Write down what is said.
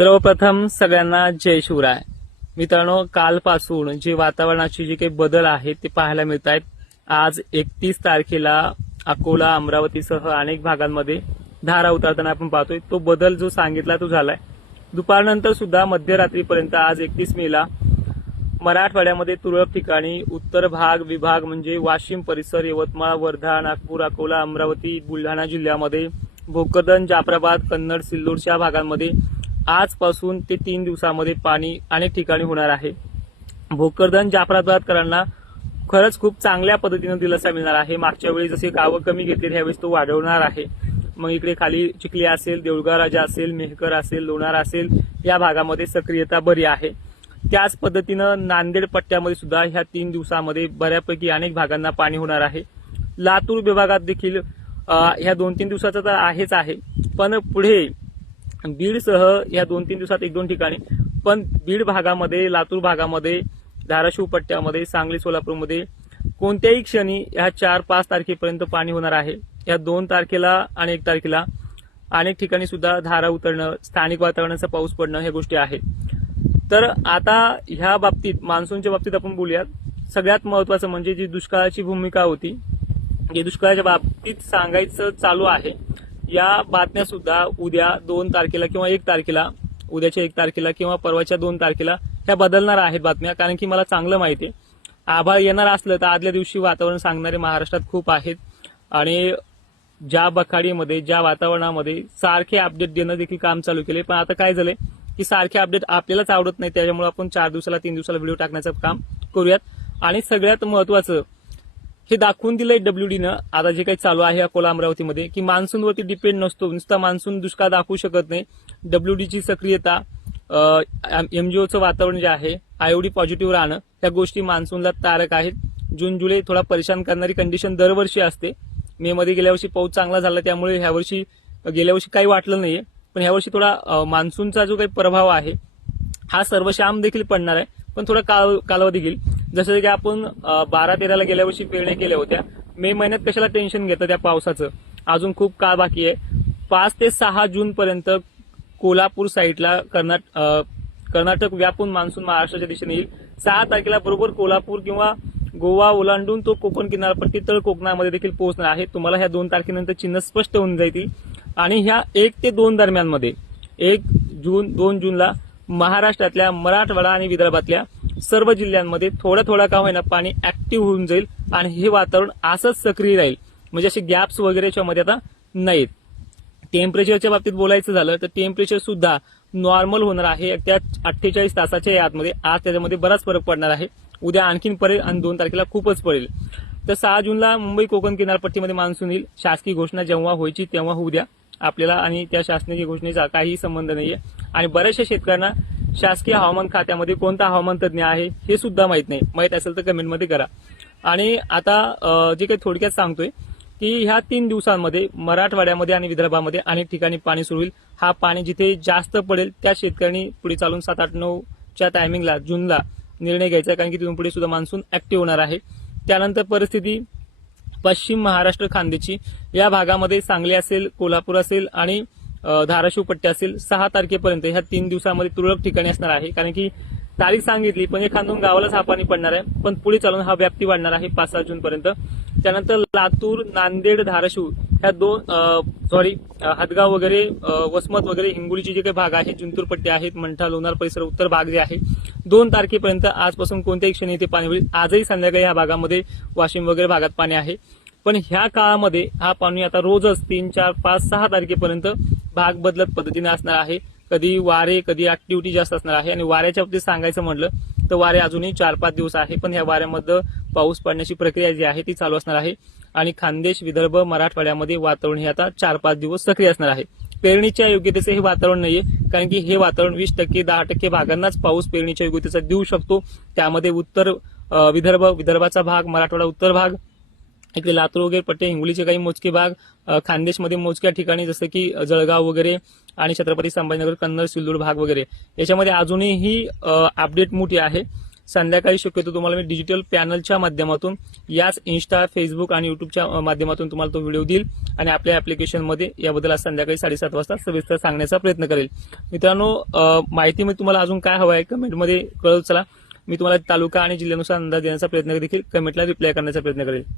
सर्वप्रथम सगळ्यांना जय शिवराय। मित्रांनो, कालपासून जे वातावरणाची जे काही बदल आहेत ते पाहायला मिळत आहेत। आज 31 तारखेला अकोला, अमरावतीसह अनेक भागांमध्ये धारा उतरताना आपण पाहतोय। तो बदल जो सांगितला तो झालाय। दुपारनंतर सुद्धा मध्यरात्रीपर्यंत आज 31 मेला मराठवाड्यामध्ये तुरळक ठिकाणी उत्तर भाग विभाग म्हणजे वाशिम परिसर, यवतमाळ, वर्धा, नागपूर, अकोला, अमरावती, बुलढाणा जिल्ह्यामध्ये, भोकरदन, जाफराबाद, कन्नड, सिल्लोडच्या भागांमध्ये आजपासून ते 3 दिवसांमध्ये पाणी अनेक ठिकाणी होणार आहे। भोकरदन, जाफराबादकरांना खरंच खूप चांगल्या पद्धतीने दिलासा मिळणार आहे। मागच्या वेळी जसे गावं कमी घेतले त्यावेळेस तो वाढवणार आहे। मग इकडे खाली चिखली असेल, देऊळगाव राजा असेल, मेहकर असेल, लोणार असेल, या भागामध्ये सक्रियता बरी आहे। त्याच पद्धतीनं नांदेड पट्ट्यामध्ये सुद्धा ह्या 3 दिवसांमध्ये बऱ्यापैकी अनेक भागांना पाणी होणार आहे। लातूर विभागात देखील ह्या 2-3 दिवसाचा तर आहेच आहे, पण पुढे बीडसह या 2-3 दिवसात 1-2 ठिकाणी, पण बीड भागामध्ये, लातूर भागामध्ये, धाराशिव पट्ट्यामध्ये, सांगली, सोलापूरमध्ये कोणत्याही क्षणी या 4-5 तारखेपर्यंत पाणी होणार आहे। या 2 तारखेला आणि 1 तारखेला अनेक ठिकाणी सुद्धा धारा उतरणं, स्थानिक वातावरणाचा पाऊस पडणं ह्या गोष्टी आहेत। तर आता ह्या बाबतीत मान्सूनच्या बाबतीत आपण बोलूयात। सगळ्यात महत्वाचं म्हणजे जी दुष्काळाची भूमिका होती, जे दुष्काळाच्या बाबतीत सांगायचं चालू आहे, या बातम्या सुद्धा उद्या 2 तारखेला किंवा 1 तारखेला, उद्याच्या 1 तारखेला किंवा परवाच्या 2 तारखेला ह्या बदलणार आहेत बातम्या। कारण की मला चांगलं माहिती आहे, आभाळ येणार असलं तर आदल्या दिवशी वातावरण सांगणारे महाराष्ट्रात खूप आहेत आणि ज्या बखाडीमध्ये, ज्या वातावरणामध्ये सारखे अपडेट देणं देखील काम चालू केले। पण आता काय झालंय की सारखे अपडेट आपल्यालाच आवडत नाही, त्याच्यामुळे आपण 4 दिवसाला 3 दिवसाला व्हिडिओ टाकण्याचं काम करूयात। आणि सगळ्यात महत्वाचं हे दाखवून दिलंय डब्ल्यूडीनं आता जे काही चालू आहे अकोला, अमरावतीमध्ये, की मान्सूनवरती डिपेंड नसतो, नुसता मान्सून दुष्काळ दाखवू शकत नाही। डब्ल्यूडीची सक्रियता, एमजीओचं वातावरण जे आहे, आयओडी पॉझिटिव्ह राहणं, या गोष्टी मान्सूनला तारक आहेत। जून जुलै थोडा परेशान करणारी कंडिशन दरवर्षी असते। मे मध्ये गेल्या वर्षी पाऊस चांगला झाला, त्यामुळे गेल्या वर्षी काही वाटलं नाहीये, पण ह्यावर्षी थोडा मान्सूनचा जो काही प्रभाव आहे हा सर्वशाम देखील पडणार आहे, पण थोडा कालावधी घेईल। जसं की आपण 12-13ला गेल्या वर्षी पेरण्या केल्या होत्या, मे महिन्यात कशाला टेन्शन घेतं त्या पावसाचं, अजून खूप काळ बाकी आहे। 5 ते 6 जून पर्यंत कोल्हापूर साईडला कर्नाटक व्यापून मान्सून महाराष्ट्राच्या दिशेने येईल। 6 तारखेला बरोबर कोल्हापूर किंवा गोवा ओलांडून तो कोकण किनारपट्टी तळ कोकणामध्ये देखील पोहोचणार आहे। तुम्हाला ह्या 2 तारखेनंतर चिन्ह स्पष्ट होऊन जाईल। आणि ह्या 1 ते 2 दरम्यानमध्ये 1 जून 2 जूनला महाराष्ट्रातल्या मराठवाडा आणि विदर्भातल्या सर्व जिल्ह्यांमध्ये थोडा का होईना पाणी ऍक्टिव्ह होऊन जाईल आणि हे वातावरण असंच सक्रिय राहील। म्हणजे असे गॅप्स वगैरेच्या मध्ये आता नाहीत। टेम्परेचरच्या बाबतीत बोलायचं झालं तर टेम्परेचर सुद्धा नॉर्मल होणार आहे त्या 48 तासाच्या यादमध्ये। आज त्याच्यामध्ये बराच फरक पडणार आहे, उद्या आणखीन पडेल आणि 2 तारखेला खूपच पडेल। तर 6 जूनला मुंबई कोकण किनारपट्टीमध्ये मान्सून येईल। शासकीय घोषणा जेव्हा व्हायची तेव्हा होऊ द्या, आपल्याला आणि त्या शासकीय घोषणेचा काहीही संबंध नाहीये। आणि बऱ्याचशा शेतकऱ्यांना शासकीय हवामान खात्यामध्ये कोणता हवामान तज्ञ आहे हे सुद्धा माहित नाही, माहित असेल तर कमेंटमध्ये करा। आणि आता जे काही थोडक्यात सांगतोय की ह्या 3 दिवसांमध्ये मराठवाड्यामध्ये आणि विदर्भामध्ये अनेक ठिकाणी पाणी सुरू होईल। हा पाणी जिथे जास्त पडेल त्या शेतकऱ्यांनी पुढे चालून 7, 8, 9च्या टायमिंगला, जूनला निर्णय घ्यायचा, कारण की तिथून पुढे सुद्धा मान्सून ऍक्टिव्ह होणार आहे। त्यानंतर परिस्थिती पश्चिम महाराष्ट्र खानदेशी या भागामध्ये सांगली असेल, कोल्हापूर असेल आणि धाराशिव पट्टी असेल, 6 तारखेपर्यंत ह्या 3 दिवसांमध्ये तुरळक ठिकाणी असणार आहे। कारण की तारीख सांगितली पण एखादून गावालाच हा पाणी पडणार आहे, पण पुढे चालून हा व्याप्ती वाढणार आहे 5-6 जून पर्यंत। त्यानंतर लातूर, नांदेड, धाराशिव ह्या 2 हदगाव वगैरे, वसमत वगैरे, हिंगोलीचे जे काही भाग आहेत, जिंतूर पट्टी आहेत, मंठा, लोणार परिसर, उत्तर भाग जे आहे, 2 तारखेपर्यंत आजपासून कोणत्याही क्षणी इथे पाणी होईल। आजही संध्याकाळी ह्या भागामध्ये, वाशिम वगैरे भागात पाणी आहे, पण ह्या काळामध्ये हा पाणी आता रोजच 3, 4, 5, 6 तारखेपर्यंत भाग बदलत पद्धतीने असणार आहे। कधी वारे, कधी ऍक्टिव्हिटी जास्त असणार आहे। आणि वाऱ्याच्या बाबतीत सांगायचं म्हटलं तर वारे अजूनही 4-5 दिवस आहे, पण ह्या वाऱ्यामध्ये पाऊस पडण्याची प्रक्रिया जी आहे ती चालू असणार आहे। आणि खानदेश, विदर्भ, मराठवाड्यामध्ये वातावरण हे आता 4-5 दिवस सक्रिय असणार आहे। पेरणीच्या योग्यतेचे हे वातावरण नाहीये, कारण की हे वातावरण 20%, 10% भागांनाच पाऊस पेरणीच्या योग्यतेचा देऊ शकतो। त्यामध्ये उत्तर विदर्भाचा भाग, मराठवाडा उत्तर भाग, इकडे लातूर वगैरे पट्टे, हिंगोलीचे काही मोजके भाग, खानदेशमध्ये मोजक्या ठिकाणी जसं की जळगाव वगैरे आणि छत्रपती संभाजीनगर, कन्नड, सिल्लोड भाग वगैरे, याच्यामध्ये अजूनही अपडेट मोठी आहे। संध्याकाळी शक्यतो तुम्हाला मी डिजिटल पॅनलच्या माध्यमातून याच इन्स्टा, फेसबुक आणि युट्यूबच्या माध्यमातून तुम्हाला तो व्हिडिओ देईल आणि आपल्या ऍप्लिकेशनमध्ये याबद्दल आज संध्याकाळी 7:30 वाजता सविस्तर सांगण्याचा प्रयत्न करेल. मित्रांनो, माहितीमध्ये तुम्हाला अजून काय हवं आहे कमेंटमध्ये कळव. चला, मी तुम्हाला तालुका आणि जिल्ह्यानुसार अंदाज देण्याचा प्रयत्न देखील कमेंटला रिप्लाय करण्याचा प्रयत्न करेल.